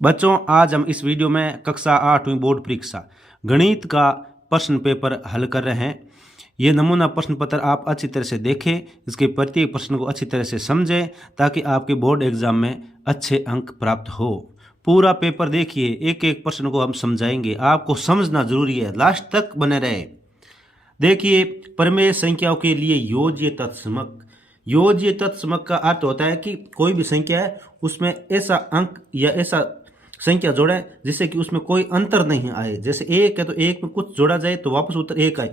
बच्चों, आज हम इस वीडियो में कक्षा 8वीं बोर्ड परीक्षा गणित का प्रश्न पेपर हल कर रहे हैं। ये नमूना प्रश्न पत्र आप अच्छी तरह से देखें, इसके प्रत्येक प्रश्न को अच्छी तरह से समझें ताकि आपके बोर्ड एग्जाम में अच्छे अंक प्राप्त हो। पूरा पेपर देखिए, एक एक प्रश्न को हम समझाएंगे, आपको समझना जरूरी है, लास्ट तक बने रहे। देखिए, प्रमेय संख्याओं के लिए योज्य तत्समक। योज्य तत्समक का अर्थ होता है कि कोई भी संख्या है उसमें ऐसा अंक या ऐसा संख्या जोड़ें जिससे कि उसमें कोई अंतर नहीं आए। जैसे एक है तो एक में कुछ जोड़ा जाए तो वापस उत्तर एक आए,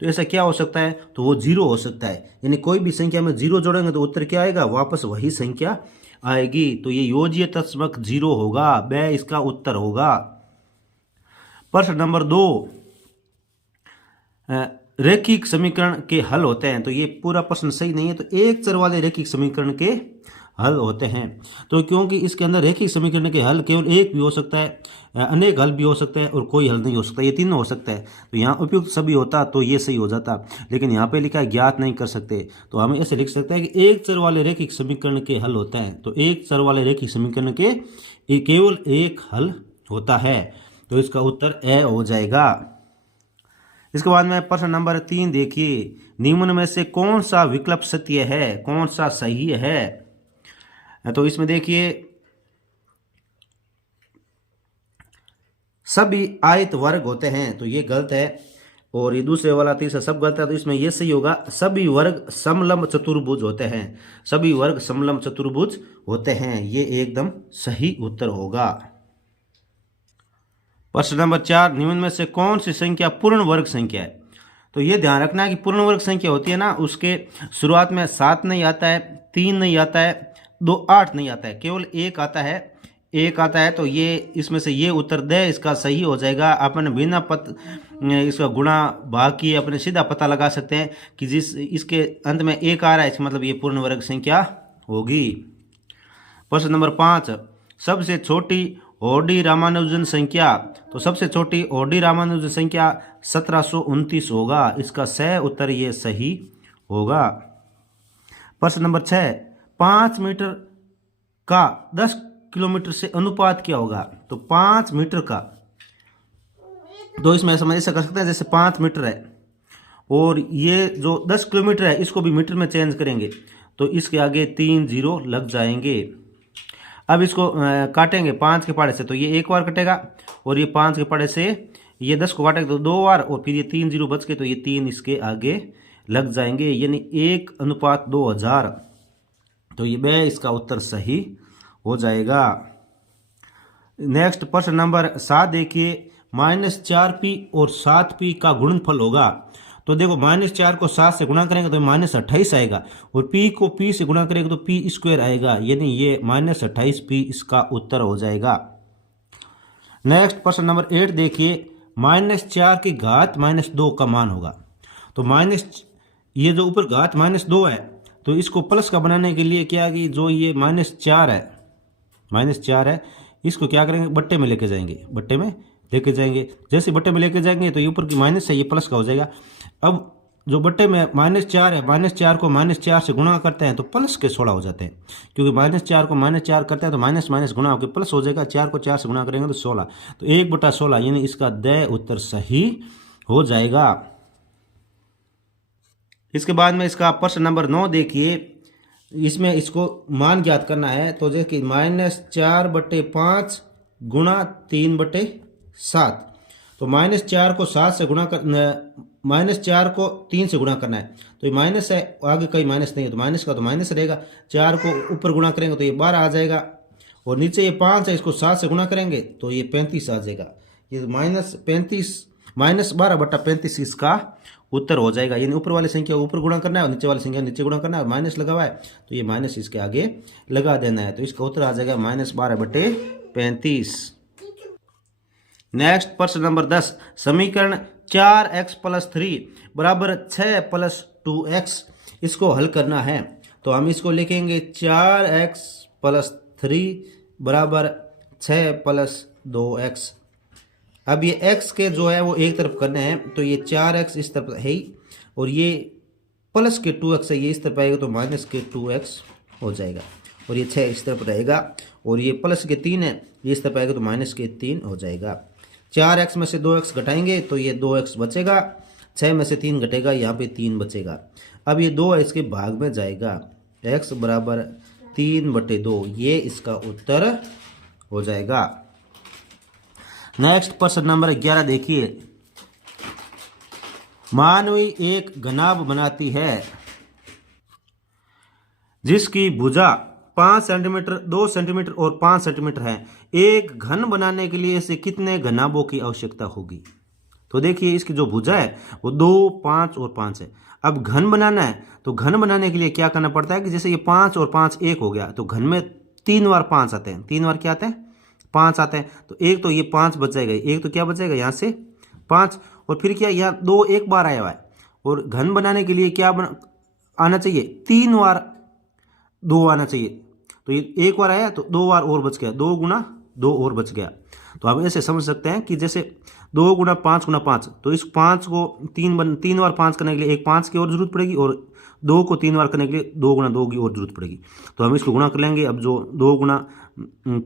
तो ऐसा क्या हो सकता है, तो वो जीरो हो सकता है। यानी कोई भी संख्या में जीरो जोड़ेंगे तो उत्तर क्या आएगा, वापस वही संख्या आएगी। तो ये योज्य तत्समक जीरो होगा, वह इसका उत्तर होगा। प्रश्न नंबर 2, रैखिक समीकरण के हल होते हैं। तो ये पूरा प्रश्न सही नहीं है, तो एक चर वाले रैखिक समीकरण के हल होते हैं। तो क्योंकि इसके अंदर रैखिक समीकरण के हल केवल एक भी हो सकता है, अनेक हल भी हो सकते हैं और कोई हल नहीं हो सकता, ये तीनों हो सकता है। तो यहाँ उपयुक्त सभी होता तो ये सही हो जाता, लेकिन यहाँ पे लिखा है ज्ञात नहीं कर सकते। तो हम ऐसे लिख सकते हैं कि एक चर वाले रैखिक समीकरण के हल होते हैं। तो एक चर वाले रैखिक समीकरण के केवल एक हल होता है, तो इसका उत्तर ए हो जाएगा। इसके बाद में प्रश्न नंबर 3 देखिए, निम्न में से कौन सा विकल्प सत्य है, कौन सा सही है। तो इसमें देखिए, सभी आयत वर्ग होते हैं, तो ये गलत है। और ये दूसरे वाला तीसरा सब गलत है, तो इसमें ये सही होगा, सभी वर्ग समलंब चतुर्भुज होते हैं। सभी वर्ग समलंब चतुर्भुज होते हैं, ये एकदम सही उत्तर होगा। प्रश्न नंबर 4, निम्न में से कौन सी संख्या पूर्ण वर्ग संख्या है। तो ये ध्यान रखना है कि पूर्ण वर्ग संख्या होती है ना, उसके शुरुआत में 7 नहीं आता है, 3 नहीं आता है, 2 8 नहीं आता है, केवल 1 आता है, 1 आता है। तो ये इसमें से ये उत्तर दे इसका सही हो जाएगा। अपन बिना इसका गुणा भाग किए अपने सीधा पता लगा सकते हैं कि जिस इसके अंत में 1 आ रहा है, इसका मतलब ये पूर्ण वर्ग संख्या होगी। प्रश्न नंबर 5, सबसे छोटी ओडी रामानुजन संख्या। तो सबसे छोटी ओडी रामानुजन संख्या 1729 होगा, इसका सही उत्तर ये सही होगा। प्रश्न नंबर 6, 5 मीटर का 10 किलोमीटर से अनुपात क्या होगा। तो 5 मीटर का, तो इसमें समझ ऐसा कर सकते हैं, जैसे 5 मीटर है और ये जो 10 किलोमीटर है इसको भी मीटर में चेंज करेंगे, तो इसके आगे 3 जीरो लग जाएंगे। अब इसको काटेंगे 5 के पहाड़े से, तो ये एक बार कटेगा, और ये 5 के पहाड़े से ये 10 को काटेंगे तो 2 बार, और फिर ये 3 जीरो बच के, तो ये 3 इसके आगे लग जाएंगे, यानी 1:2000। तो ये वह इसका उत्तर सही हो जाएगा। नेक्स्ट प्रश्न नंबर 7 देखिए, -4p और 7p का गुणनफल होगा। तो देखो, -4 को 7 से गुणा करेंगे तो -28 आएगा, और p को p से गुणा करेंगे तो p स्क्वायर आएगा, यानी ये -28p इसका उत्तर हो जाएगा। नेक्स्ट प्रश्न नंबर 8 देखिए, -4 की घात -2 का मान होगा। तो ये जो ऊपर घात -2 है, तो इसको प्लस का बनाने के लिए क्या कि जो ये -4 है, इसको क्या करेंगे, बट्टे में लेके जाएंगे, बट्टे में लेके जाएंगे। जैसे बट्टे में लेके जाएंगे तो ये ऊपर की माइनस है, ये प्लस का हो जाएगा। अब जो बट्टे में -4 है, -4 को -4 से गुणा करते हैं तो प्लस के 16 हो जाते हैं, क्योंकि -4 को -4 करते हैं तो माइनस माइनस गुणा होकर प्लस हो जाएगा। 4 को 4 से गुणा करेंगे तो 16, तो 1/16, यानी इसका द उत्तर सही हो जाएगा। इसके बाद में इसका प्रश्न नंबर 9 देखिए, इसमें इसको मान ज्ञात करना है। तो देखिए, -4/5 गुणा 3/7, तो -4 को 7 से गुणा कर, -4 को 3 से गुणा करना है, तो ये माइनस है, आगे कोई माइनस नहीं है, तो माइनस का तो माइनस रहेगा। 4 को ऊपर गुणा करेंगे तो ये 12 आ जाएगा, और नीचे ये 5 है, इसको 7 से गुणा करेंगे तो ये 35 आ जाएगा। ये -12/35 इसका उत्तर हो जाएगा, यानी ऊपर वाली संख्या ऊपर गुणा करना है और नीचे वाली संख्या नीचे गुणा करना है, और माइनस लगा हुआ है तो ये माइनस इसके आगे लगा देना है, तो इसका उत्तर आ जाएगा -12/35। नेक्स्ट प्रश्न नंबर 10, समीकरण 4x + 3 = 6 + 2x, इसको हल करना है। तो हम इसको लिखेंगे 4x + 3 = 6 + 2x। अब ये x के जो है वो एक तरफ करने हैं, तो ये 4x इस तरफ है ही, और ये प्लस के 2x है, ये इस तरफ आएगा तो -2x हो जाएगा। और ये 6 इस तरफ रहेगा, और ये प्लस के 3 है, ये इस तरफ आएगा तो माइनस के 3 हो जाएगा। 4x में से 2x घटाएंगे तो ये 2x बचेगा, 6 में से 3 घटेगा, यहाँ पे 3 बचेगा। अब ये 2 इसके भाग में जाएगा, x बराबर 3/2, ये इसका उत्तर हो जाएगा। नेक्स्ट प्रश्न नंबर 11 देखिए। मानवी एक घनाभ बनाती है जिसकी भुजा 5 सेंटीमीटर, 2 सेंटीमीटर और 5 सेंटीमीटर है। एक घन बनाने के लिए इसे कितने घनाभों की आवश्यकता होगी? तो देखिए इसकी जो भुजा है वो 2, 5 और 5 है। अब घन बनाना है तो घन बनाने के लिए क्या करना पड़ता है कि जैसे ये 5 और 5 1 हो गया, तो घन में 3 बार 5 आते हैं, 3 बार क्या आते हैं? 5 आते हैं। तो एक तो ये 5 बच जाएगा, एक तो क्या बच जाएगा यहाँ से 5, और फिर क्या यहाँ 2 एक बार आया हुआ है, और घन बनाने के लिए क्या आना चाहिए? 3 बार 2 आना चाहिए। तो ये एक बार आया तो 2 बार और बच गया, 2 गुना 2 और बच गया। तो हम ऐसे समझ सकते हैं कि जैसे 2 गुना 5 गुना 5, तो इस 5 को 3 बार 5 करने के लिए एक 5 की और जरूरत पड़ेगी, और 2 को 3 बार करने के लिए 2 गुना 2 की और जरूरत पड़ेगी। तो हम इसको गुणा कर लेंगे। अब जो 2 गुना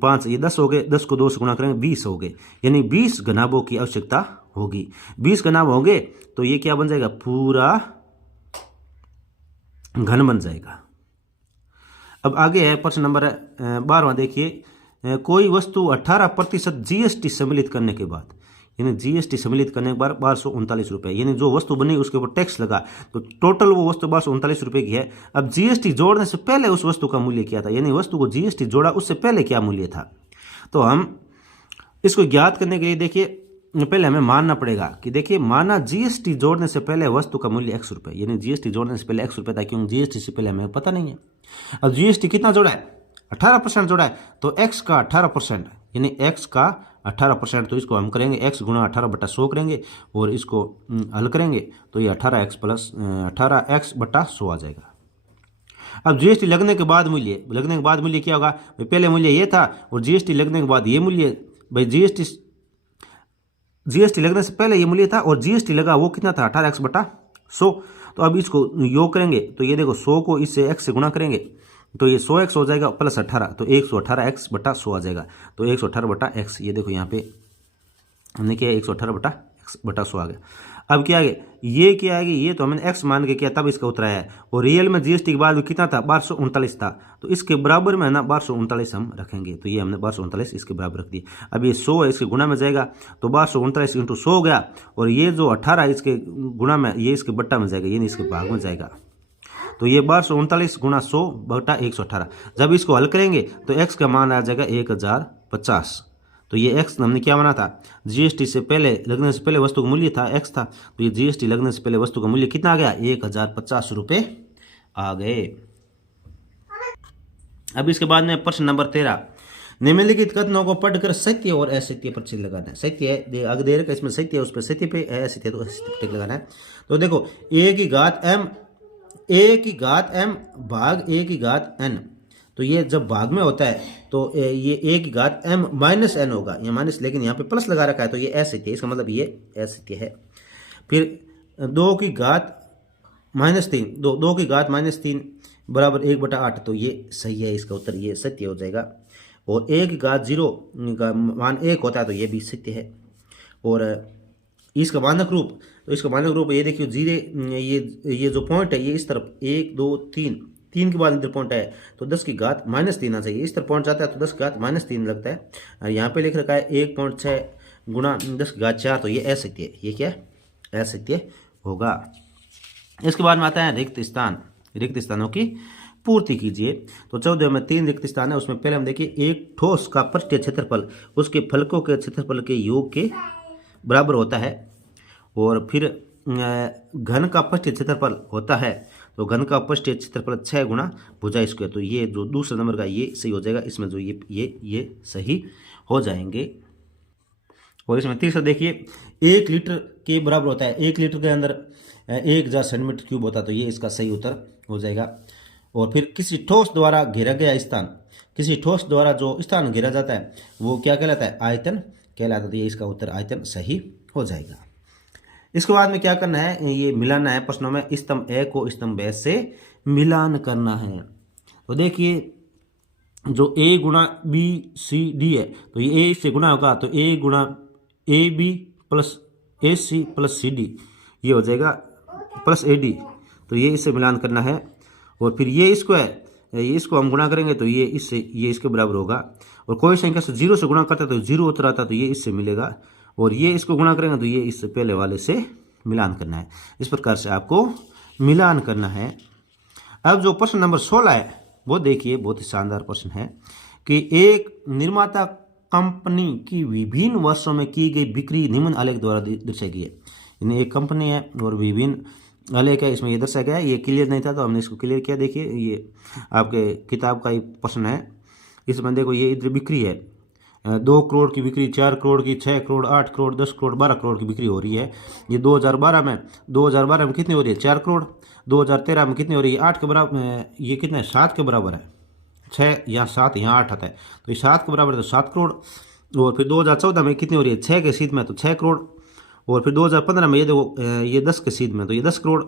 5 ये 10 हो गए, 10 को 2 से गुणा करेंगे 20 हो गए, यानी 20 घनाभों की आवश्यकता होगी। 20 घनाभ होंगे तो ये क्या बन जाएगा? पूरा घन बन जाएगा। अब आगे है प्रश्न नंबर 12वां देखिए। कोई वस्तु 18% जीएसटी सम्मिलित करने के बाद, यानी जीएसटी सम्मिलित करने के बाद 1239 रुपये, यानी जो वस्तु बनी उसके ऊपर टैक्स लगा, तो टोटल वो वस्तु 1239 रुपये की है। अब जीएसटी जोड़ने से पहले उस वस्तु का मूल्य क्या था, यानी वस्तु को जीएसटी जोड़ा उससे पहले क्या मूल्य था। तो हम इसको ज्ञात करने के लिए देखिए पहले हमें मानना पड़ेगा कि देखिए माना जीएसटी जोड़ने से पहले वस्तु का मूल्य x रुपये, यानी जीएसटी जोड़ने से पहले x रुपये था, क्योंकि जीएसटी से पहले हमें पता नहीं है। अब जीएसटी कितना जोड़ा है? 18% जोड़ा है, तो x का 18%, यानी x का 18%, तो इसको हम करेंगे x गुणा 18/100 करेंगे, और इसको हल करेंगे तो ये 18x प्लस 18x/100 आ जाएगा। अब जीएसटी लगने के बाद मूल्य क्या होगा? पहले मूल्य ये था, और जीएसटी लगने के बाद ये मूल्य, भाई जीएसटी लगने से पहले ये मूल्य था, और जीएसटी लगा वो कितना था? 18x/100। तो अब इसको योग करेंगे तो ये देखो 100 को इससे x से गुणा करेंगे तो ये 100x हो जाएगा प्लस 18, तो 118x/100 आ जाएगा। तो 118/x, ये देखो यहाँ पे हमने किया 118/x/100 आ गया। अब क्या आगे? ये क्या आएगी? ये तो हमने x मान के किया तब इसका उत्तर आया है, और रियल में जीएसटी के बाद कितना था? 1239 था, तो इसके बराबर में है ना 1239 हम रखेंगे, तो ये हमने 1239 इसके बराबर रख दी। अब ये 100 है, इसके गुणा में जाएगा तो 1239 × 100 हो गया, और ये जो 18 इसके गुणा में, ये इसके बट्टा में जाएगा, ये इसके भाग में जाएगा। तो ये 1239 × 100/118। जब इसको हल करेंगे तो x का मान आ जाएगा 1050। तो ये x हमने क्या माना था? जीएसटी से पहले लगने से पहले वस्तु का मूल्य था x था, तो ये जीएसटी लगने से पहले वस्तु का मूल्य कितना आ गया? 1050 रुपये आ गए। अब इसके बाद में प्रश्न नंबर 13। निम्नलिखित कथनों को पढ़कर सत्य और असत्य पर चिन्ह लगाना है। सत्य है आगे दे रखा है, इसमें सत्य है, उस पर सत्य पे है, असत्य है तो असत्य पर टिक लगाना है। तो देखो a की घात m भाग a की घात n, तो ये जब भाग में होता है तो ये a की घात m माइनस n होगा, ये माइनस, लेकिन यहाँ पे प्लस लगा रखा है तो ये असत्य है, इसका मतलब ये असत्य है। फिर 2 की घात -3, 2 की घात -3 बराबर 1/8, तो ये सही है, इसका उत्तर ये सत्य हो जाएगा। और 1 की घात 0 का मान 1 होता है तो ये भी सत्य है। और इसका मानक रूप, तो इसका मानक रूप ये देखिए जीरे, ये जो पॉइंट है ये इस तरफ 1 2 3 के बाद इधर पॉइंट है तो 10 की घात -3 आ चाहिए, इस तरफ पॉइंट जाता है तो 10 की घात -3 लगता है। और यहाँ पे लिख रखा है 1.6 गुणा 10 की घात 4, तो ये असत्य है, ये क्या असत्य होगा। इसके बाद में आता है रिक्त स्थान। रिक्त स्थानों की पूर्ति कीजिए। तो 14 में 3 रिक्त स्थान है, उसमें पहले हम देखिए एक ठोस का पृष्ठीय क्षेत्रफल उसके फलकों के क्षेत्रफल के योग के बराबर होता है। और फिर घन का पृष्ठीय क्षेत्रफल होता है, तो घन का पृष्ठीय क्षेत्रफल 6 गुणा भुजा स्क्वायर, तो ये जो दूसरे नंबर का ये सही हो जाएगा, इसमें जो ये सही हो जाएंगे। और इसमें तीसरा देखिए 1 लीटर के बराबर होता है, 1 लीटर के अंदर 1000 सेंटीमीटर क्यूब होता है, तो ये इसका सही उत्तर हो जाएगा। और फिर किसी ठोस द्वारा घेरा गया स्थान, किसी ठोस द्वारा जो स्थान घेरा जाता है वो क्या कहलाता है? आयतन कहलाता है, तो ये इसका उत्तर आयतन सही हो जाएगा। इसके बाद में क्या करना है? ये मिलाना है प्रश्नों में, स्तंभ ए को स्तंभ बी से मिलान करना है। तो देखिए जो ए गुणा बी सी डी है, तो ये ए से गुणा होगा, तो ए गुणा A B plus A C plus C D, ये हो जाएगा प्लस ए डी। तो ये इससे मिलान करना है। और फिर ये स्क्वायर, ये इसको हम गुणा करेंगे तो ये इससे, ये इसके बराबर होगा। और कोई संख्या से जीरो से गुणा करता है तो जीरो उतर आता है, तो ये इससे मिलेगा। और ये इसको गुणा करेंगे तो ये इससे पहले वाले से मिलान करना है। इस प्रकार से आपको मिलान करना है। अब जो प्रश्न नंबर 16 है वो देखिए, बहुत ही शानदार प्रश्न है कि एक निर्माता कंपनी की विभिन्न वर्षों में की गई बिक्री निम्न आलेख द्वारा दर्शाई गई है। यानी एक कंपनी है और विभिन्न आलेख है, इसमें ये दर्शाया गया है। ये क्लियर नहीं था तो हमने इसको क्लियर किया। देखिए ये आपके किताब का ही प्रश्न है। इसमें देखो ये इधर बिक्री है, 2 करोड़ की बिक्री, 4 करोड़ की, 6 करोड़, 8 करोड़, 10 करोड़, 12 करोड़ की बिक्री हो रही है। ये 2012 में कितनी हो रही है? 4 करोड़। 2013 में कितनी हो रही है? 8 के बराबर। ये कितना है? 7 के बराबर है। 6 यहाँ 7 यहाँ 8 आता है, तो ये 7 के बराबर है, तो 7 करोड़। और फिर 2014 में कितनी हो रही है? 6 के सीध में, तो 6 करोड़। और फिर 2015 में ये देखो, ये 10 के सीध में, तो ये 10 करोड़।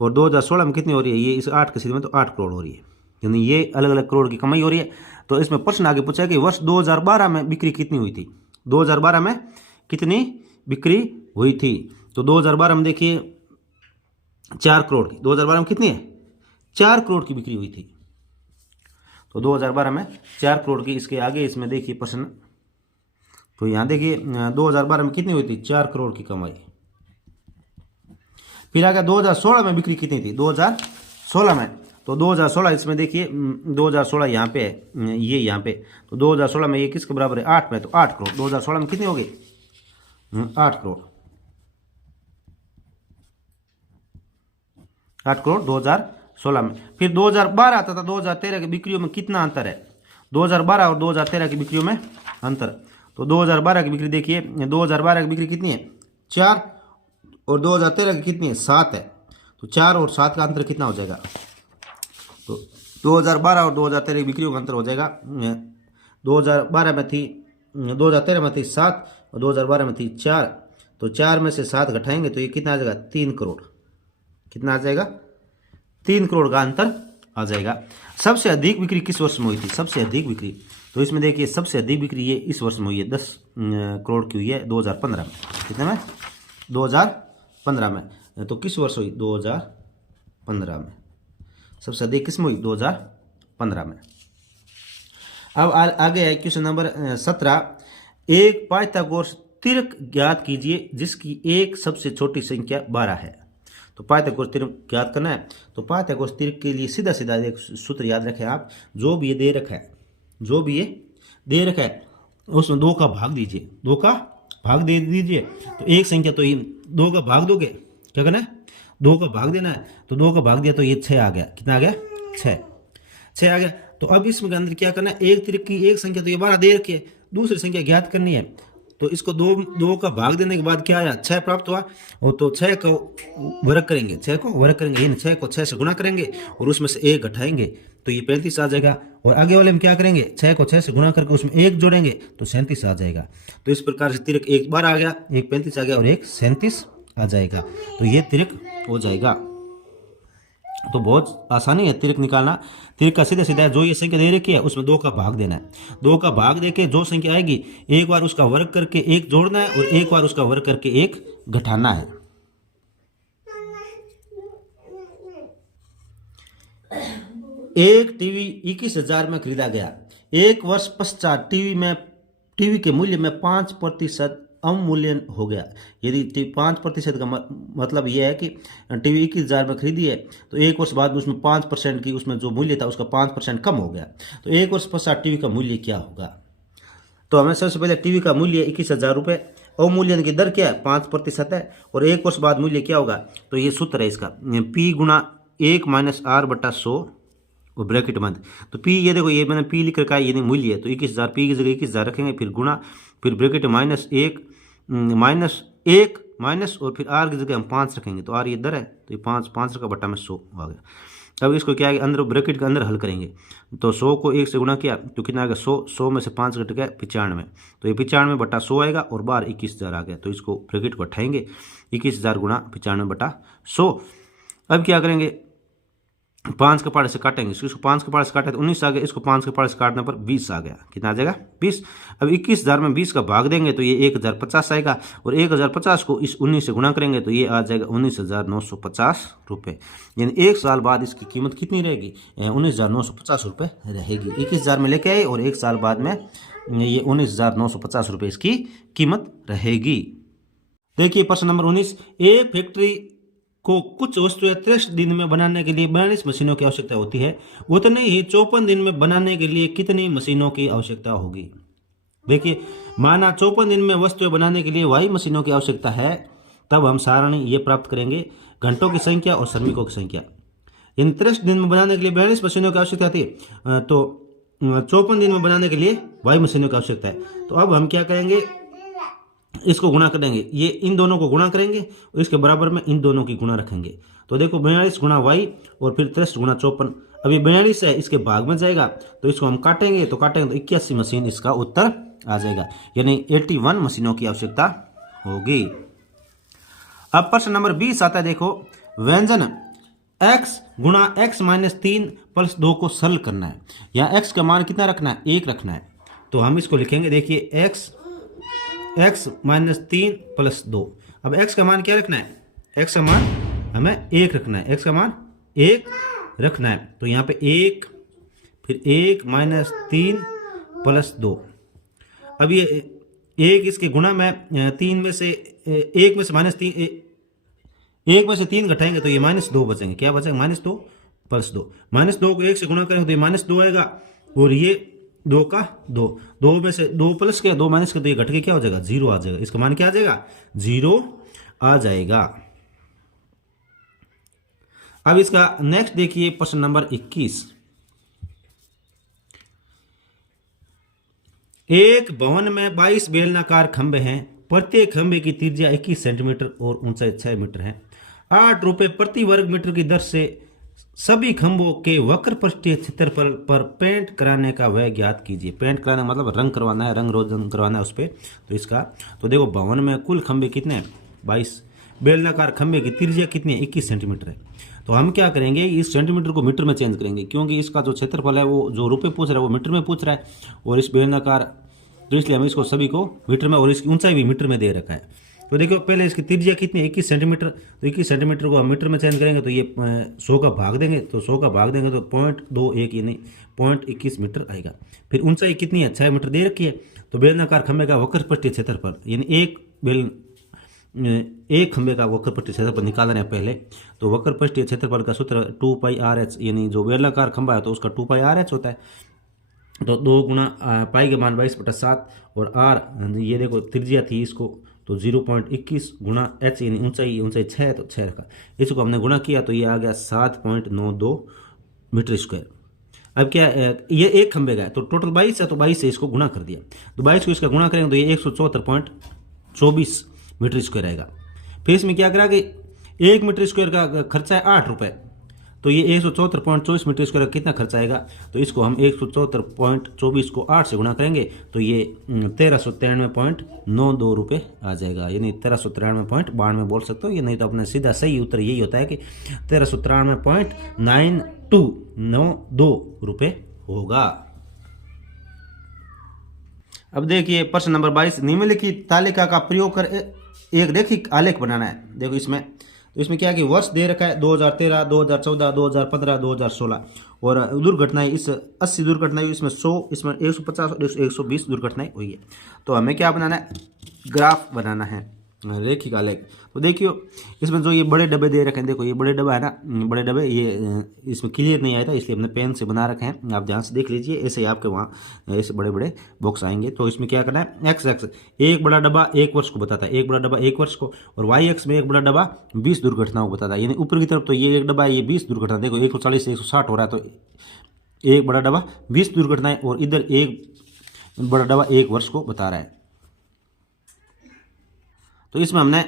और 2016 में कितनी हो रही है? ये इस 8 के सीध में, तो 8 करोड़ हो रही है। यानी ये अलग अलग करोड़ की कमाई हो रही है। तो इसमें प्रश्न आगे पूछा है कि वर्ष 2012 में बिक्री कितनी हुई थी? 2012 में कितनी बिक्री हुई थी? तो 2012 में देखिए 4 करोड़ की। 2012 में कितनी है? 4 करोड़ की बिक्री हुई थी। तो 2012 में 4 करोड़ की। इसके आगे इसमें देखिए प्रश्न, तो यहाँ देखिए 2012 में कितनी हुई थी? 4 करोड़ की कमाई। फिर आगे 2016 में बिक्री कितनी थी? 2016 में, तो 2016 इसमें देखिए 2016 यहाँ पे है, ये यहाँ पे, तो 2016 में ये किसके बराबर है? 8 में, तो 8 करोड़। 2016 में कितनी होगी? 8 करोड़। 8 करोड़ 2016 में। फिर 2012 तथा 2013 की बिक्रियों में कितना अंतर है? 2012 और 2013 की बिक्रियों में अंतर। तो 2012 की बिक्री देखिए, 2012 की बिक्री कितनी है? 4, और 2013 की कितनी है? 7 है। तो 4 और 7 का अंतर कितना हो जाएगा? तो 2012 और 2013 की बिक्रियों का अंतर हो जाएगा, 2013 में थी 7 और 2012 में थी 4। तो 4 में से 7 घटाएंगे तो ये कितना आ जाएगा? 3 करोड़। कितना आ जाएगा? 3 करोड़ का अंतर आ जाएगा। सबसे अधिक बिक्री किस वर्ष में हुई थी? सबसे अधिक बिक्री, तो इसमें देखिए सबसे अधिक बिक्री ये इस वर्ष में हुई है, 10 करोड़ की हुई है 2015 में। कितने में? 2015 में। तो किस वर्ष हुई? 2015 में। सबसे अधिक किस में हुई? 2015 में। अब आगे है क्वेश्चन नंबर 17। एक पाइथागोरस तिर्क ज्ञात कीजिए जिसकी एक सबसे छोटी संख्या 12 है। तो पाइथागोरस तिर्क ज्ञात करना है। तो पाइथागोरस तिर्क के लिए सीधा सीधा एक सूत्र याद रखें आप। जो भी ये दे रखा है, जो भी ये दे रखा है उसमें 2 का भाग दीजिए, 2 का भाग दे दीजिए। तो एक संख्या, तो ये 2 का भाग दोगे, क्या करना है? 2 का भाग देना है। तो 2 का भाग दिया तो ये 6 आ गया। कितना आ गया? 6 आ गया। तो अब इसमें अंदर क्या करना है? एक तिर्क की एक संख्या, तो ये 12 दे रखी है, दूसरी संख्या ज्ञात करनी है। तो इसको 2 का भाग देने के बाद क्या आया? 6 प्राप्त हुआ। और तो 6 को वर्ग करेंगे, 6 को वर्ग करेंगे, इन 6 को 6 से गुणा करेंगे और उसमें से 1 घटाएंगे तो ये 35 आ जाएगा। और आगे वाले में क्या करेंगे? 6 को 6 से गुणा करके उसमें 1 जोड़ेंगे तो 37 आ जाएगा। तो इस प्रकार से तिर्क एक 12 आ गया, एक 35 आ गया और एक 37 आ जाएगा। तो ये तिर्क हो जाएगा। तो बहुत आसानी है तिर्क निकालना। तिर्क का सीधा सीधा जो ये संख्या दे रखी है उसमें 2 का भाग देना है। 2 का भाग देके जो संख्या आएगी एक बार उसका वर्ग करके 1 जोड़ना है और एक बार उसका वर्ग करके 1 घटाना है। एक टीवी 21,000 में खरीदा गया। एक वर्ष पश्चात टीवी के मूल्य में 5% अवमूल्यन हो गया। यदि 5% का मतलब यह है कि टीवी 21,000 में खरीदी है, तो एक वर्ष बाद उसमें 5% की, उसमें जो मूल्य था उसका 5% कम हो गया। तो एक वर्ष पश्चात टीवी का मूल्य क्या होगा? तो हमें सबसे पहले टीवी का मूल्य 21,000 रुपये, अवमूल्यन की दर क्या है? 5% है। और एक वर्ष बाद मूल्य क्या होगा? तो ये सूत्र है इसका, P गुणा 1 - R/100 और ब्रैकेट बंद। तो P, ये देखो ये मैंने P लिख रखा है, ये नहीं मूल्य है, तो 21,000 P की जगह 21,000 रखेंगे, फिर गुणा, फिर ब्रैकेट -1 माइनस और फिर R की जगह हम 5 रखेंगे, तो R ये दर है, तो ये 5 रखा बटा में 100 आ गया। अब इसको क्या है, अंदर ब्रैकेट के अंदर हल करेंगे। तो 100 को 1 से गुणा किया तो कितना आ गया? 100 में से 5 घट गया 95, तो ये 95 बटा 100 आएगा और बाहर 21,000 आ गया। तो इसको ब्रैकेट को हटाएंगे, 21,000 गुणा 95 बटा 100। अब क्या करेंगे? 5 के पहाड़े से काटेंगे, इसको 5 के पहाड़े से काटे तो 19 आ गया, इसको 5 के पहाड़े से काटने पर 20 आ गया। कितना आ जाएगा? 20। अब 21,000 में 20 का भाग देंगे तो ये 1050 आएगा, और 1050 को इस 19 से गुणा करेंगे तो ये आ जाएगा 19,950 रुपये। यानी 1 साल बाद इसकी कीमत कितनी रहेगी? 19,950 रुपये रहेगी। 21,000 में लेके आए और 1 साल बाद में ये 19,950 रुपये इसकी कीमत रहेगी। देखिए प्रश्न नंबर 19, एक फैक्ट्री को कुछ वस्तुएं 63 दिन में बनाने के लिए 42 मशीनों की आवश्यकता होती है, उतने ही 54 दिन में बनाने के लिए कितनी मशीनों की आवश्यकता होगी? देखिए, माना 54 दिन में वस्तुएं बनाने के लिए y मशीनों की आवश्यकता है, तब हम सारणी ये प्राप्त करेंगे, घंटों की संख्या और श्रमिकों की संख्या। इन 63 दिन में बनाने के लिए 42 मशीनों की आवश्यकता थी, तो 54 दिन में बनाने के लिए y मशीनों की आवश्यकता है। तो अब हम क्या करेंगे, इसको गुणा करेंगे, ये इन दोनों को गुणा करेंगे और इसके बराबर में इन दोनों की गुणा रखेंगे। तो देखो 42 गुणा y और फिर 63 गुणा 54। अभी 42 है, इसके भाग में जाएगा तो इसको हम काटेंगे तो 81 मशीन इसका उत्तर आ जाएगा, यानी 81 मशीनों की आवश्यकता होगी। अब प्रश्न नंबर 20 आता है। देखो, व्यंजन x गुणा x माइनस 3 प्लस 2 को सरल करना है। यहाँ x का मान कितना रखना है? 1 रखना है। तो हम इसको लिखेंगे, देखिए x माइनस 3 प्लस 2। अब x का मान क्या रखना है? x का मान हमें 1 रखना है, x का मान 1 रखना है। तो यहाँ पे 1 फिर 1 माइनस 3 प्लस 2। अब ये 1 इसके गुणा में 3 में से 1 में से माइनस 3, 1 में से 3 घटाएंगे तो ये -2 बचेंगे। क्या बचेंगे? -2 प्लस 2। -2 को 1 से गुणा करेंगे तो ये -2 आएगा, और ये 2 का 2 में से 2 प्लस के 2 माइनस के तो ये घट के क्या हो जाएगा? 0 आ जाएगा। इसका मान क्या आ जाएगा? 0 आ जाएगा। अब इसका नेक्स्ट देखिए प्रश्न नंबर 21। एक भवन में 22 बेलनाकार खंभे हैं, प्रत्येक खंभे की त्रिज्या 21 सेंटीमीटर और ऊंचाई 6 मीटर है। 8 रुपये प्रति वर्ग मीटर की दर से सभी खंभों के वक्र पृष्ठीय क्षेत्रफल पर पेंट कराने का व्यय ज्ञात कीजिए। पेंट कराना मतलब रंग करवाना है, रंग रोगन करवाना है उस पर। तो इसका तो देखो, भवन में कुल खंभे कितने हैं? 22। बेलनाकार खंभे की त्रिज्या कितनी है? 21 सेंटीमीटर है। तो हम क्या करेंगे, इस सेंटीमीटर को मीटर में चेंज करेंगे, क्योंकि इसका जो क्षेत्रफल है वो जो रुपये पूछ रहा है वो मीटर में पूछ रहा है, और इस बेलनाकार, तो इसलिए हम इसको सभी को मीटर में, और इसकी ऊंचाई भी मीटर में दे रखा है। तो देखो, पहले इसकी त्रिज्या कितनी है? 21 सेंटीमीटर। तो 21 सेंटीमीटर को हम मीटर में चेंज करेंगे तो ये 100 का भाग देंगे, तो 100 का भाग देंगे तो 0.21 यानी 0.21 मीटर आएगा। फिर ऊंचाई कितनी है? 6 मीटर दे रखी है। तो बेलनाकार खंभे का वक्र पृष्ठीय क्षेत्रफल, यानी एक खंभे का वक्र पृष्ठीय क्षेत्रफल निकाल रहे हैं पहले। तो वक्र पृष्ठीय क्षेत्रफल का सूत्र 2πRh, यानी जो बेलनाकार खंभा है तो उसका 2πRh होता है। तो 2 गुणा पाई के मान 22/7 और r ये देखो त्रिज्या थी इसको, तो 0.21 गुणा h यानी ऊंचाई 6 है तो 6 रखा। इसको हमने गुणा किया तो ये आ गया 7.92 मीटर स्क्वायर। अब क्या ये एक खंभे का है तो टोटल 22 है, तो 22 से इसको गुणा कर दिया। तो 22 को इसका गुणा करेंगे तो ये 174.24 मीटर स्क्वायर आएगा। फिर इसमें क्या करा कि 1 मीटर स्क्वायर का खर्चा है 8 रुपये, तो ये 174.24 मीटर स्क्वायर का कितना खर्चा आएगा? तो इसको हम 174.24 को 8 से गुणा करेंगे तो ये 1393.92 रुपये आ जाएगा, यानी 1393.92 बोल सकते हो। ये नहीं तो अपना सीधा सही उत्तर यही होता है कि 1393.9292 रुपये होगा। अब देखिए प्रश्न नंबर 22, निम्नलिखित तालिका का प्रयोग कर एक रेखिक आलेख बनाना है। देखो इसमें, तो इसमें क्या है कि वर्ष दे रखा है 2013, 2014, 2015, 2016, और दुर्घटनाएं इस 80 दुर्घटनाएं, इसमें 100, इसमें 150 और 120 दुर्घटनाएं हुई है। तो हमें क्या बनाना है? ग्राफ बनाना है, रेखिक आलेख। तो देखियो इसमें जो ये बड़े डब्बे दे रखे हैं, देखो ये बड़े डब्बा है ना, बड़े डब्बे, ये इसमें क्लियर नहीं आया था इसलिए हमने पेन से बना रखे हैं। आप ध्यान से देख लीजिए, ऐसे ही आपके वहाँ ऐसे बड़े बड़े बॉक्स आएंगे। तो इसमें क्या करना है? एक्स एक बड़ा डब्बा 1 वर्ष को बताता है, एक बड़ा डब्बा 1 वर्ष को, और वाई एक्स में एक बड़ा डब्बा 20 दुर्घटनाओं को बताता है। यानी ऊपर की तरफ तो ये एक डब्बा है, ये 20 दुर्घटना, देखो 140 से 160 हो रहा है, तो एक बड़ा डब्बा 20 दुर्घटनाएं, और इधर एक बड़ा डब्बा 1 वर्ष को बता रहा है। तो इसमें हमने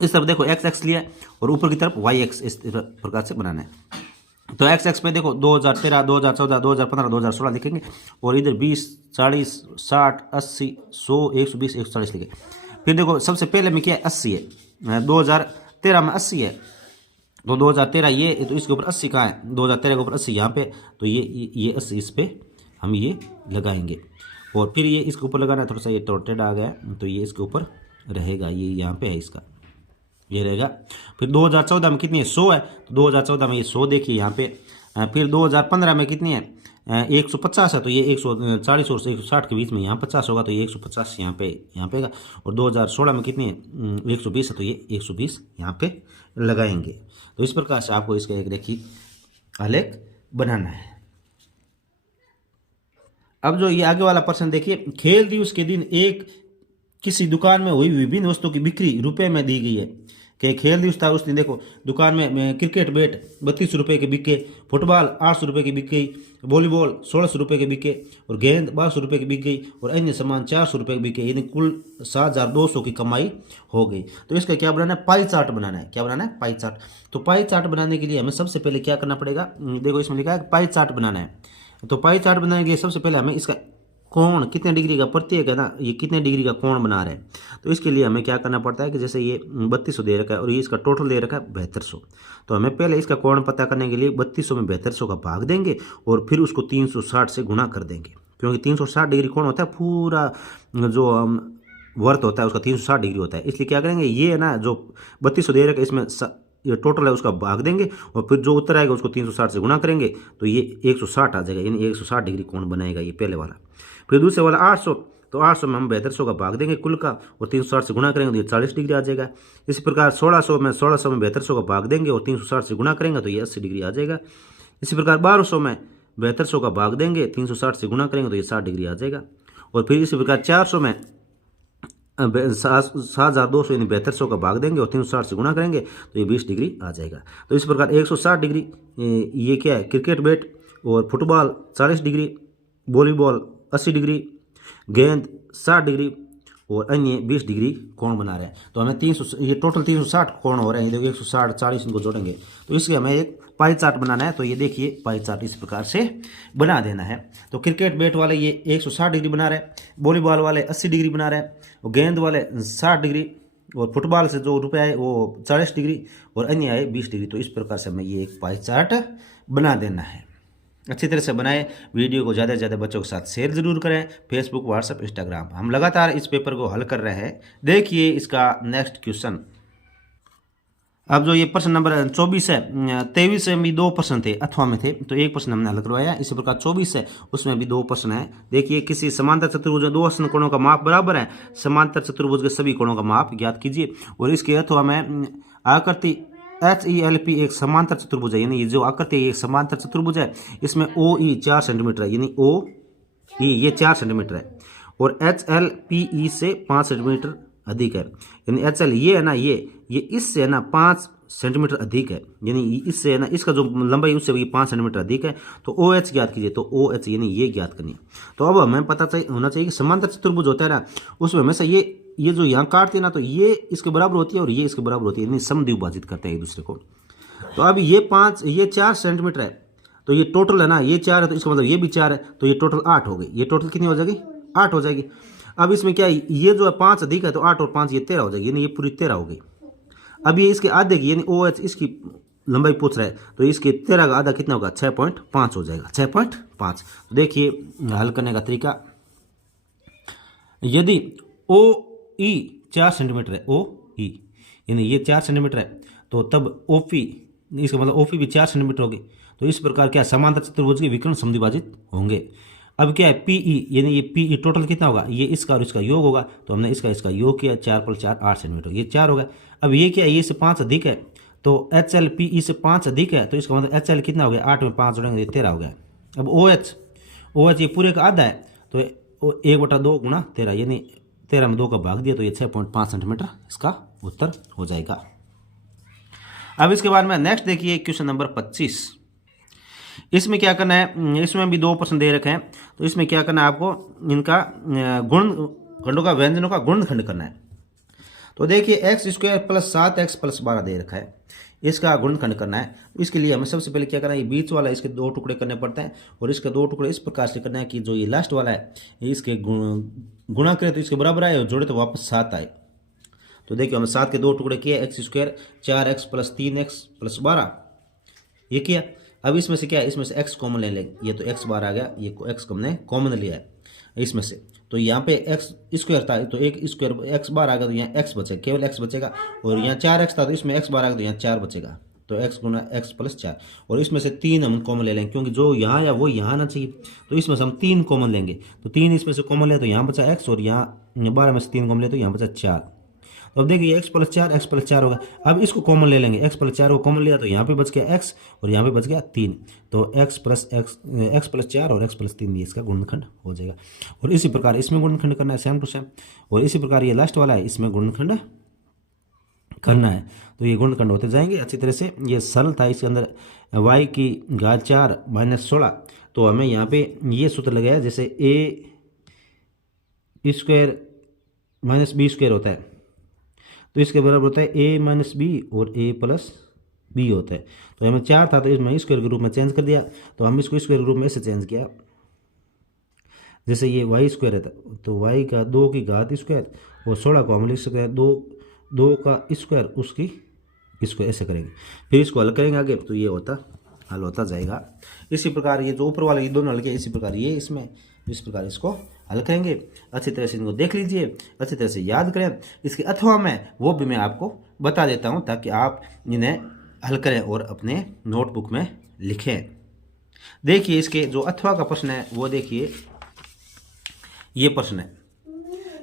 इस तरफ देखो एक्स एक्स लिया और ऊपर की तरफ वाई एक्स इस प्रकार से बनाना है। तो एक्स एक्स में देखो 2013, 2014, 2015, 2016 लिखेंगे, और इधर 20, 40, 60, 80, 100, 120, 140 लिखे। फिर देखो सबसे पहले में क्या है? 80 है, 2013 में 80 है, तो 2013 ये, तो इसके ऊपर 80 कहाँ है, 2013 के ऊपर 80 यहाँ पे, तो ये 80 इस पे हम ये लगाएंगे। और फिर ये इसके ऊपर लगाना है, थोड़ा सा ये टोटेड आ गया, तो ये इसके ऊपर रहेगा, ये यहाँ पे है इसका, ये रहेगा। फिर 2014 में कितनी है, 100 है, तो 2014 में ये 100 देखिए यहाँ पे। फिर 2015 में कितनी है, 150 है, तो ये 140 और 160 के बीच में यहाँ 50 होगा, तो ये 150 यहाँ पे का। और 2016 में कितनी है, 120 है, तो ये 120 यहाँ पे लगाएंगे। तो इस प्रकार से आपको इसका एक रेखी आलेख बनाना है। अब जो ये आगे वाला प्रश्न देखिए, खेल दिवस के दिन एक किसी दुकान में हुई विभिन्न वस्तुओं की बिक्री रुपए में दी गई है कि खेल दिवस था उस दिन, देखो दुकान में क्रिकेट बैट 32 रुपये के बिके, फुटबॉल 800 रुपये की बिक गई, वॉलीबॉल 1600 रुपये के बिके, और गेंद 1200 रुपये की बिक गई, और अन्य सामान 400 रुपये के बिके, यानी कुल 7200 की कमाई हो गई। तो इसका क्या बनाना है, पाई चार्ट बनाना है। क्या बनाना है, पाई चार्ट। तो पाई चार्ट बनाने के लिए हमें सबसे पहले क्या करना पड़ेगा, देखो इसमें लिखा है पाई चार्ट बनाना है। तो पाई चार्ट बनाने के लिए सबसे पहले हमें इसका कोण कितने डिग्री का, प्रत्येक है ना, ये कितने डिग्री का कोण बना रहे हैं। तो इसके लिए हमें क्या करना पड़ता है कि जैसे ये 3200 दे रखा है और ये इसका टोटल दे रखा है 7200, तो हमें पहले इसका कोण पता करने के लिए 3200 में 7200 का भाग देंगे और फिर उसको 360 से गुणा कर देंगे, क्योंकि 360 डिग्री कोण होता है, पूरा जो वर्त होता है उसका 360 डिग्री होता है। इसलिए क्या करेंगे, ये है ना जो 3200 दे रखा है इसमें ये टोटल है उसका भाग देंगे और फिर जो उत्तर आएगा उसको 360 से गुणा करेंगे, तो ये 160 आ जाएगा, यानी 160 डिग्री कोण बनेगा ये पहले वाला। फिर दूसरे वाला 800, तो 800 में हम 7200 का भाग देंगे कुल का और 360 से गुणा करेंगे तो ये 40 डिग्री आ जाएगा। इसी प्रकार 1600 में 7200 का भाग देंगे और 360 से गुणा करेंगे तो ये 80 डिग्री आ जाएगा। इसी प्रकार 1200 में 7200 का भाग देंगे, 360 से गुणा करेंगे तो ये 60 डिग्री आ जाएगा। और फिर इसी प्रकार 400 में 7200 यानी 7200 का भाग देंगे और 360 से गुणा करेंगे तो ये 20 डिग्री आ जाएगा। तो इस प्रकार 160 डिग्री ये क्या है, क्रिकेट बैट, और फुटबॉल 40 डिग्री, वॉलीबॉल 80 डिग्री, गेंद 60 डिग्री और अन्य 20 डिग्री कोण बना रहे हैं। तो हमें 300, ये टोटल 360 कोण हो रहे हैं, देखो 160 40 इनको जोड़ेंगे तो इसके हमें एक पाई चार्ट बनाना है। तो ये देखिए पाई चार्ट इस प्रकार से बना देना है। तो क्रिकेट बैट वाले ये 160 डिग्री बना रहे हैं, वॉलीबॉल वाले 80 डिग्री बना रहे हैं, और गेंद वाले 60 डिग्री, और फुटबॉल से जो रुपये आए वो 40 डिग्री और अन्य आए 20 डिग्री। तो इस प्रकार से हमें ये एक पाई चार्ट बना देना है। अच्छी तरह से बनाएं, वीडियो को ज़्यादा से ज़्यादा बच्चों के साथ शेयर जरूर करें, फेसबुक, व्हाट्सएप, इंस्टाग्राम। हम लगातार इस पेपर को हल कर रहे हैं। देखिए इसका नेक्स्ट क्वेश्चन। अब जो ये प्रश्न नंबर 24 है, 23 में भी 2 प्रश्न थे, अथवा में थे, तो एक प्रश्न हमने हल करवाया। इसी प्रकार 24 है, उसमें भी 2 प्रश्न है। देखिए किसी समांतर चतुर्भुज में 2 आसन कोणों का माप बराबर है, समांतर चतुर्भुज के सभी कोणों का माप ज्ञात कीजिए। और इसके अथवा में आकृति HELP एक समांतर चतुर्भुज है, यानी ये जो आकृति है एक समांतर चतुर्भुज है, इसमें OE 4 सेंटीमीटर है, यानी OE ये 4 सेंटीमीटर है, और HLPE से 5 सेंटीमीटर अधिक है। यानी HL ये है ना, ये इससे है ना 5 सेंटीमीटर अधिक है, यानी इससे है ना इसका जो लंबाई उससे भी 5 सेंटीमीटर अधिक है। तो OH ज्ञात कीजिए। तो OH यानी ये ज्ञात करनी है। तो अब हमें पता होना चाहिए कि समांतर चतुर्भुज होता है ना, उसमें हमेशा ये जो यहाँ काटते हैं ना, तो ये इसके बराबर होती है और ये इसके बराबर होती है, यानी समद्विभाजित करते हैं एक दूसरे को। तो अब ये 4 सेंटीमीटर है, तो ये टोटल है ना, ये 4 है, तो इसका मतलब ये भी 4 है, तो ये टोटल 8 हो गई। ये टोटल कितनी हो जाएगी, 8 हो जाएगी। अब इसमें क्या है, ये जो है 5 अधिक है, तो 8 और 5 ये 13 हो जाएगी, यानी ये पूरी 13 हो गई। अब ये इसके आधे की, यानी OH इसकी लंबाई पूछ रहा है, तो इसके 13 का आधा कितना होगा, 6.5 हो जाएगा, 6.5। तो देखिए हल करने का तरीका, यदि OE 4 सेंटीमीटर है, OE यानी ये 4 सेंटीमीटर है, तो तब OP, इसका मतलब OP भी 4 सेंटीमीटर होगी। तो इस प्रकार क्या समांतर चतुर्भुज के विकर्ण समद्विभाजित होंगे। अब क्या है PE, यानी ये PE टोटल कितना होगा, ये इसका और इसका योग होगा, तो हमने इसका योग किया, 4 + 4 8 सेंटीमीटर, ये 4 होगा। अब ये क्या है, ये से 5 अधिक है, तो HLPE से 5 अधिक है, तो इसका मतलब HL कितना हो गया, 8 में 5 जोड़ेंगे 13 हो गया। अब OH ये पूरे का आधा है, तो 1/2 × 13, यानी 13 में 2 का भाग दिया, तो ये 6.5 सेंटीमीटर इसका उत्तर हो जाएगा। अब इसके बाद में नेक्स्ट देखिए क्वेश्चन नंबर 25। इसमें क्या करना है, इसमें भी 2 प्रश्न दे रखे हैं, तो इसमें क्या करना है आपको, इनका खंडों का व्यंजनों का गुणनखंड करना है। तो देखिए x² + 7x + 12 दे रखा है, इसका गुणनखंड करना है। तो इसके लिए हमें सबसे पहले क्या करना है, ये बीच वाला इसके 2 टुकड़े करने पड़ते हैं, और इसके 2 टुकड़े इस प्रकार से करना है कि जो ये लास्ट वाला है इसके गुणा करें तो इसके बराबर आए और जोड़े तो वापस 7 आए। तो देखिए हमने 7 के 2 टुकड़े किए, x square 4x plus 3x plus 12 ये किया। अब इसमें से क्या है, इसमें से x कॉमन ले लेंगे, ये तो x बार आ गया, ये x हमने कॉमन लिया है इसमें से, तो यहाँ पे x स्क्वायर था तो एक स्क्वायर x बार आ गया तो यहाँ x बचेगा, केवल x बचेगा, और यहाँ 4x था तो इसमें x बार आ गया तो यहाँ 4 बचेगा, तो x गुना x प्लस 4, और इसमें से 3 हम कॉमन ले लेंगे क्योंकि जो यहाँ या वो यहाँ आना चाहिए, तो इसमें से हम 3 कॉमन लेंगे, तो 3 इसमें से कॉमन ले तो यहाँ बचा x, और यहाँ 12 में से 3 कॉमन ले तो यहाँ बचा 4। तो अब देखिए x प्लस 4 होगा। अब इसको कॉमन ले लेंगे, x प्लस 4 को कॉमन लिया तो यहाँ पे बच गया x और यहाँ पे बच गया 3, तो x प्लस 4 और x प्लस 3 ये इसका गुणनखंड हो जाएगा। और इसी प्रकार इसमें गुणनखंड करना है सेम टू सेम, और इसी प्रकार ये लास्ट वाला है इसमें गुणनखंड करना है, तो ये गुणनखंड होते जाएंगे अच्छी तरह से। ये सरल था, इसके अंदर y की घात 4 माइनस 16, तो हमें यहाँ पे ये सूत्र लगाया जैसे a square minus B square होता है, तो इसके बराबर होता है a माइनस बी और a प्लस बी होता है। तो हमें 4 था तो इसमें स्क्वायर के रूप में चेंज कर दिया, तो हम इसको स्क्वायर के रूप में ऐसे चेंज किया, जैसे ये y स्क्वायर है तो y का 2 की घात स्क्वायर और 16 को हम लिख सकते हैं 2 का स्क्वायर उसकी स्क्वायर, ऐसे करेंगे, फिर इसको हल करेंगे आगे तो ये हल होता जाएगा। इसी प्रकार ये जो ऊपर वाले ये दोनों हल के, इसी प्रकार ये इसमें इस प्रकार इसको हल करेंगे। अच्छी तरह से इनको देख लीजिए, अच्छी तरह से याद करें। इसके अथवा में वो भी मैं आपको बता देता हूँ ताकि आप इन्हें हल करें और अपने नोटबुक में लिखें। देखिए इसके जो अथवा का प्रश्न है वो देखिए, ये प्रश्न है,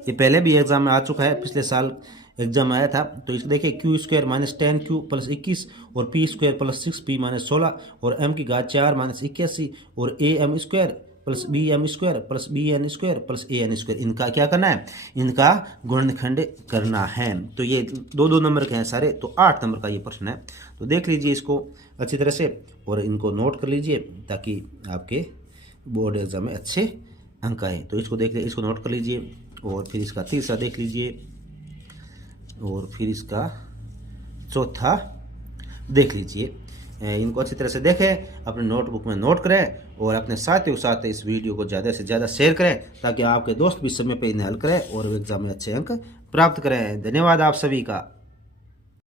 ये पहले भी एग्जाम में आ चुका है, पिछले साल एग्जाम आया था। तो इसको देखिए Q square minus 10q plus 21 और P square plus 6p minus 16 और m की घात 4 माइनस 81 और A M square plus B M square plus B N square plus A N square, इनका क्या करना है, इनका गुणनखंड करना है। तो ये 2-2 नंबर के हैं सारे, तो 8 नंबर का ये प्रश्न है। तो देख लीजिए इसको अच्छी तरह से और इनको नोट कर लीजिए ताकि आपके बोर्ड एग्जाम में अच्छे अंक आए। तो इसको देख लीजिए, इसको नोट कर लीजिए, और फिर इसका तीसरा देख लीजिए, और फिर इसका चौथा देख लीजिए। इनको अच्छी तरह से देखें, अपने नोटबुक में नोट करें और अपने साथियों के साथ इस वीडियो को ज़्यादा से ज़्यादा शेयर करें ताकि आपके दोस्त भी समय पर इन्हें हल करें और एग्जाम में अच्छे अंक प्राप्त करें। धन्यवाद आप सभी का।